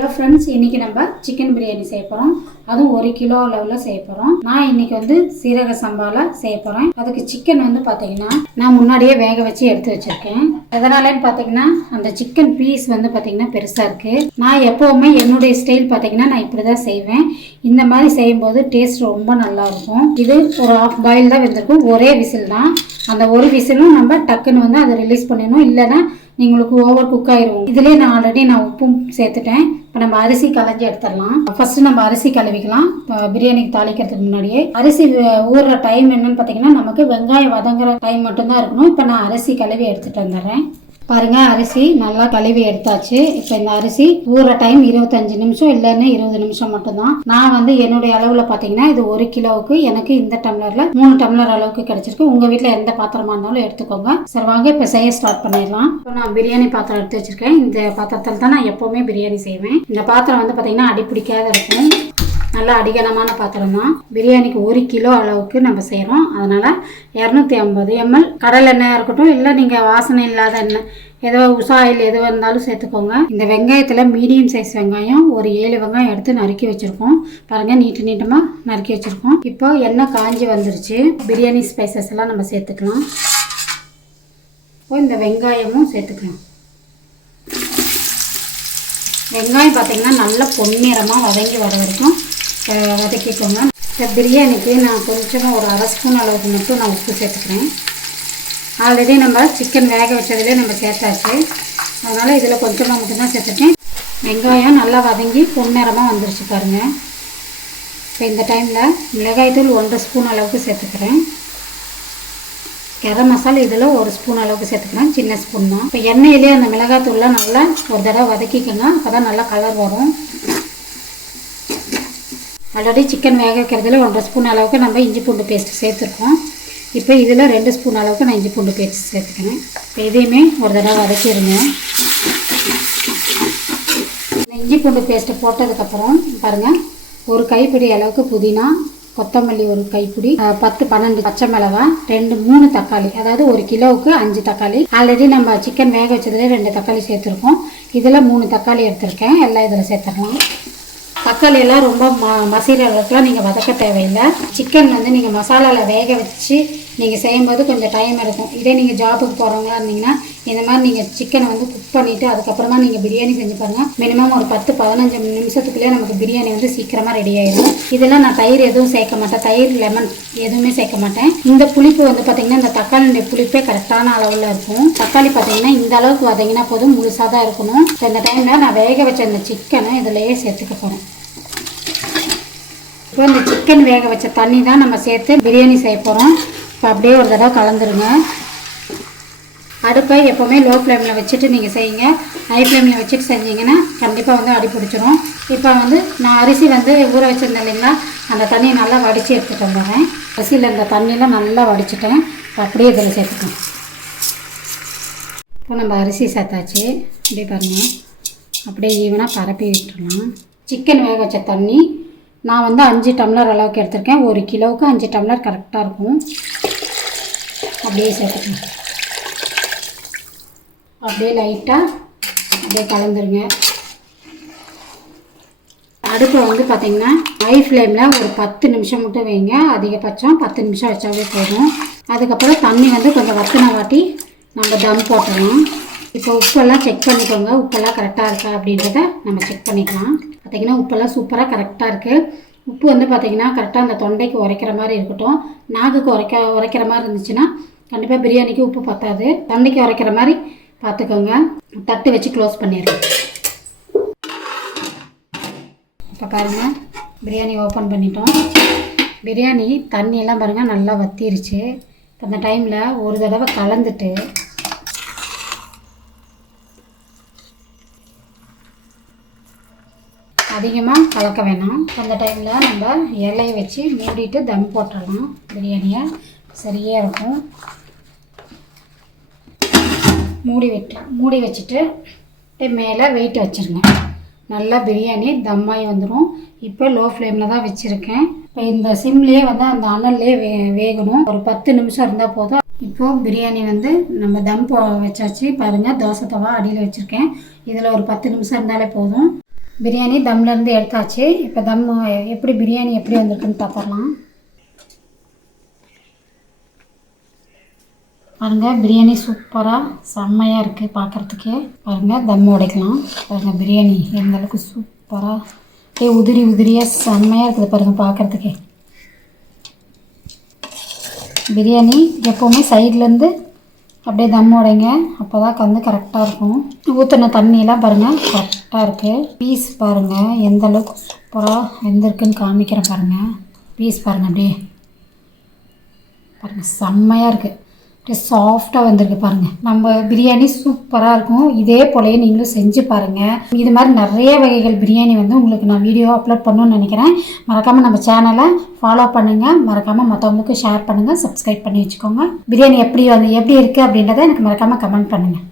Hello friends, இன்றைக்கி நம்ம chicken biryani செய்ய போகிறோம். அதுவும் 1 கிலோ அளவில் செய்ய போகிறோம். நான் இன்றைக்கி வந்து சீரக சம்பாவில் செய்ய போகிறேன். அதுக்கு சிக்கன் வந்து பார்த்திங்கன்னா நான் முன்னாடியே வேக வச்சு எடுத்து வச்சுருக்கேன். எதனாலன்னு பார்த்தீங்கன்னா அந்த சிக்கன் பீஸ் வந்து பார்த்திங்கன்னா பெருசாக இருக்குது. நான் எப்போவுமே என்னுடைய ஸ்டைல் பார்த்திங்கன்னா நான் இப்படி தான் செய்வேன். இந்த மாதிரி செய்யும்போது டேஸ்ட் ரொம்ப நல்லாயிருக்கும். இது ஒரு ஆஃப் பாயில் தான் வெந்திருக்கும், ஒரே விசில் தான். அந்த ஒரு விசிலும் நம்ம டக்குன்னு வந்து அதை ரிலீஸ் பண்ணிடணும், இல்லைன்னா உங்களுக்கு ஓவர் குக் ஆயிரும். இதுலேயே நான் ஆல்ரெடி உப்பும் சேர்த்துட்டேன். இப்போ நம்ம அரிசி களைஞ்சி எடுத்துடலாம். ஃபர்ஸ்ட் நம்ம அரிசி கழுவிக்கலாம். பிரியாணிக்கு தாளிக்கிறதுக்கு முன்னாடியே அரிசி ஊறுற டைம் என்னன்னு பார்த்தீங்கன்னா நமக்கு வெங்காயம் வதங்குற டைம் மட்டும்தான் இருக்கணும். இப்போ நான் அரிசி கழுவி எடுத்துட்டு வந்துடுறேன். பாருங்க, அரிசி நல்லா கழுவி எடுத்தாச்சு. இப்போ இந்த அரிசி ஊற டைம் 25 நிமிஷம் இல்லைன்னா 20 நிமிஷம் மட்டும்தான். நான் வந்து என்னுடைய அளவில் பார்த்தீங்கன்னா இது 1 கிலோவுக்கு எனக்கு இந்த டம்ளர்ல 3 டம்ளர் அளவுக்கு கிடைச்சிருக்கு. உங்க வீட்டில் எந்த பாத்திரமா இருந்தாலும் எடுத்துக்கோங்க. சரி, வாங்க இப்போ செய்ய ஸ்டார்ட் பண்ணிடலாம். இப்போ நான் பிரியாணி பாத்திரம் எடுத்து வச்சிருக்கேன். இந்த பாத்திரத்தில் தான் நான் எப்பவுமே பிரியாணி செய்வேன். இந்த பாத்திரம் வந்து பார்த்தீங்கன்னா அடி பிடிக்காத இருக்கும். நல்லா அடிகனமான பாத்திரம் தான். பிரியாணிக்கு 1 கிலோ அளவுக்கு நம்ம செய்கிறோம். அதனால் 250 ml கடல் எண்ணெயாக இருக்கட்டும், இல்லை நீங்கள் வாசனை இல்லாத எண்ணெய் ஏதோ உஷா ஆயில் எது இருந்தாலும் சேர்த்துக்கோங்க. இந்த வெங்காயத்தில் மீடியம் சைஸ் வெங்காயம் ஒரு 7 வெங்காயம் எடுத்து நறுக்கி வச்சுருக்கோம். பாருங்கள், நீட்டமாக நறுக்கி வச்சுருக்கோம். இப்போ எண்ணெய் காஞ்சி வந்துருச்சு. பிரியாணி ஸ்பைசஸ் எல்லாம் நம்ம சேர்த்துக்கலாம். இப்போ இந்த வெங்காயமும் சேர்த்துக்கலாம். வெங்காயம் பார்த்திங்கன்னா நல்லா பொன்னிறமாக வதங்கி வர வரைக்கும் வதக்கிக்கோங்க. இந்த பிரியாணிக்கு நான் கொஞ்சமாக ஒரு 1/2 ஸ்பூன் அளவுக்கு மட்டும் நான் உப்பு சேர்த்துக்கிறேன். ஆல்ரெடி நம்ம சிக்கன் வேக வச்சதுலேயே நம்ம சேர்த்தாச்சு, அதனால் இதில் கொஞ்சமாக மட்டும்தான் சேர்த்துட்டேன். வெங்காயம் நல்லா வதங்கி பொன்னிறமாக வந்துருச்சு பாருங்கள். இப்போ இந்த டைமில் மிளகாய்த்தூள் 1 ஸ்பூன் அளவுக்கு சேர்த்துக்கிறேன். கரம் மசாலா இதில் 1 ஸ்பூன் அளவுக்கு சேர்த்துக்கிறேன், சின்ன ஸ்பூன் தான். இப்போ எண்ணெயிலே அந்த மிளகாய்த்தூள்லாம் நல்லா ஒரு தடவை வதக்கிக்கோங்க, அப்போ தான் நல்லா கலர் வரும். ஆல்ரெடி சிக்கன் வேக வைக்கிறதுல 1/2 ஸ்பூன் அளவுக்கு நம்ம இஞ்சி பூண்டு பேஸ்ட்டு சேர்த்துருக்கோம். இப்போ இதில் 2 ஸ்பூன் அளவுக்கு நான் இஞ்சி பூண்டு பேஸ்ட் சேர்த்துக்கிறேன். இப்போ இதையுமே ஒரு தடவை வதக்கிடுங்க. இஞ்சி பூண்டு பேஸ்ட்டு போட்டதுக்கப்புறம் பாருங்கள், ஒரு கைப்பிடி அளவுக்கு புதினா, கொத்தமல்லி ஒரு கைப்பிடி, 10-12 பச்சை மிளகாய், 2-3 தக்காளி, அதாவது 1 கிலோவுக்கு 5 தக்காளி. ஆல்ரெடி நம்ம சிக்கன் வேக வச்சதுலேயே 2 தக்காளி சேர்த்துருக்கோம். இதில் 3 தக்காளி எடுத்திருக்கேன். எல்லாம் இதில் சேர்த்துடலாம். தக்காளி எல்லாம் ரொம்ப மசிகிற அளவுக்குலாம் நீங்கள் வதக்க தேவையில்லை. சிக்கன் வந்து நீங்கள் மசாலாவில் வேக வச்சு நீங்கள் செய்யும்போது கொஞ்சம் டைம் எடுக்கும். இதே நீங்கள் ஜாபுக்கு போகிறவங்களா இருந்தீங்கன்னா இந்த மாதிரி நீங்கள் சிக்கனை வந்து குக் பண்ணிவிட்டு அதுக்கப்புறமா நீங்கள் பிரியாணி செஞ்சு பாருங்கள். மினிமம் ஒரு 10-15 நிமிஷத்துக்குள்ளேயே நமக்கு பிரியாணி வந்து சீக்கிரமாக ரெடி ஆகிடும். இதெல்லாம் நான் தயிர் எதுவும் சேர்க்க மாட்டேன், தயிர் லெமன் எதுவுமே சேர்க்க மாட்டேன். இந்த புளிப்பு வந்து பார்த்திங்கன்னா இந்த தக்காளியுடைய புளிப்பே கரெக்டான அளவில் இருக்கும். தக்காளி பார்த்திங்கன்னா இந்த அளவுக்கு வதங்கினா போதும், முழுசாக தான் இருக்கணும். இந்த டைமில் நான் வேக வச்ச இந்த சிக்கனை இதிலேயே சேர்த்துக்க போகிறேன். இப்போ இந்த சிக்கன் வேக வச்ச தண்ணி தான் நம்ம சேர்த்து பிரியாணி செய்ய போகிறோம். இப்போ அப்படியே ஒரு தடவை கலந்துருங்க. அடுப்பை எப்போவுமே லோ ஃப்ளேமில் வச்சுட்டு நீங்கள் செய்யுங்க. ஹை ஃப்ளேமில் வச்சுட்டு செஞ்சிங்கன்னா கண்டிப்பாக வந்து அடி பிடிச்சிரும். இப்போ வந்து நான் அரிசி வந்து ஊற வச்சுருந்தேன் இல்லைங்களா, அந்த தண்ணியை நல்லா வடித்து எடுத்துகிட்டு வந்துடுறேன். அரிசியில் இந்த தண்ணியெலாம் நல்லா வடிச்சிட்டேன். அப்படியே இதில் சேர்த்துக்கேன். இப்போ நம்ம அரிசி சேர்த்தாச்சு. அப்படியே பாருங்கள், அப்படியே ஈவனாக பரப்பி விட்டுடலாம். சிக்கன் வேக வச்ச தண்ணி நான் வந்து 5 டம்ளர் அளவுக்கு எடுத்திருக்கேன். 1 கிலோவுக்கு 5 டம்ளர் கரெக்டாக இருக்கும். அப்படியே சேர்த்துக்கணும். அப்படியே லைட்டாக அப்படியே கலந்துருங்க. அடுப்பை வந்து பார்த்திங்கன்னா ஹை ஃப்ளேமில் ஒரு 10 நிமிஷம் மட்டும் வைங்க. அதிகபட்சம் 10 நிமிஷம் வச்சாவே போதும். அதுக்கப்புறம் தண்ணி வந்து கொஞ்சம் வத்தின வாட்டி நம்ம தம் போட்டுடலாம். இப்போ உப்பெல்லாம் செக் பண்ணிக்கோங்க, உப்பெல்லாம் கரெக்டாக இருக்கா அப்படின்றத நம்ம செக் பண்ணிக்கலாம். பார்த்திங்கன்னா உப்பெல்லாம் சூப்பராக கரெக்டாக இருக்குது. உப்பு வந்து பார்த்திங்கன்னா கரெக்டாக அந்த தொண்டைக்கு உரைக்கிற மாதிரி இருக்கட்டும். நாக்குக்கு உரைக்கிற மாதிரி இருந்துச்சுன்னா கண்டிப்பாக பிரியாணிக்கு உப்பு பத்தாது. தொண்டைக்கு உரைக்கிற மாதிரி பார்த்துக்கோங்க. தட்டு வச்சு க்ளோஸ் பண்ணிடுறேன். இப்போ பாருங்கள், பிரியாணி ஓப்பன் பண்ணிட்டோம். பிரியாணி தண்ணியெல்லாம் பாருங்கள் நல்லா வத்திருச்சு. இப்போ அந்த டைமில் ஒரு தடவை கலந்துட்டு அதிகமாக கலக்க வேணாம். அந்த டைமில் நம்ம இலையை வச்சு மூடிட்டு தம் போட்டுடலாம். பிரியாணியை சரியாக இருக்கும். மூடி வச்சுட்டு மேலே வெயிட் வச்சுருங்க. நல்லா பிரியாணி தம்மாகி வந்துடும். இப்போ லோ ஃப்ளேமில் தான் வச்சுருக்கேன். இப்போ இந்த சிம்லேயே வந்து அந்த அனல்லே வேகணும். ஒரு 10 நிமிஷம் இருந்தால் போதும். இப்போது பிரியாணி வந்து நம்ம தம் வச்சாச்சு. பாருங்கள், தோசை தவா அடியில் வச்சுருக்கேன். இதில் ஒரு 10 நிமிஷம் இருந்தாலே போதும். பிரியாணி தம்லேருந்து எடுத்தாச்சு. இப்போ தம் எப்படி பிரியாணி எப்படி வந்திருக்குன்னு பார்த்துடலாம். பாருங்கள், பிரியாணி சூப்பராக செம்மையாக இருக்குது பார்க்குறதுக்கே. பாருங்கள், தம் உடைக்கலாம். பாருங்கள், பிரியாணி எந்த அளவுக்கு சூப்பராக அப்படியே உதிரி உதிரியாக செம்மையாக இருக்குது பாருங்கள் பார்க்குறதுக்கே. பிரியாணி எப்போவுமே சைட்லேருந்து அப்படியே தம் உடைங்க, அப்போ தான் வந்து கரெக்டாக இருக்கும். ஊற்றின தண்ணியெலாம் பாருங்கள் கரெக்டாக இருக்குது. பீஸ் பாருங்கள் எந்த அளவுக்கு சூப்பராக வெந்திருக்குன்னு காமிக்கிறேன் பாருங்கள். பீஸ் பாருங்கள் அப்படியே பாருங்கள் செம்மையாக இருக்குது. அப்படியே சாஃப்டாக வந்திருக்கு பாருங்கள். நம்ம பிரியாணி சூப்பராக இருக்கும். இதே போலயே நீங்களும் செஞ்சு பாருங்கள். இது மாதிரி நிறைய வகைகள் பிரியாணி வந்து உங்களுக்கு நான் வீடியோ அப்லோட் பண்ணணும்னு நினைக்கிறேன். மறக்காமல் நம்ம சேனலை ஃபாலோ பண்ணுங்கள். மறக்காமல் மற்றவங்களுக்கு ஷேர் பண்ணுங்கள், சப்ஸ்கிரைப் பண்ணி வச்சுக்கோங்க. பிரியாணி எப்படி இருக்குது அப்படின்றத எனக்கு மறக்காமல் கமெண்ட் பண்ணுங்கள்.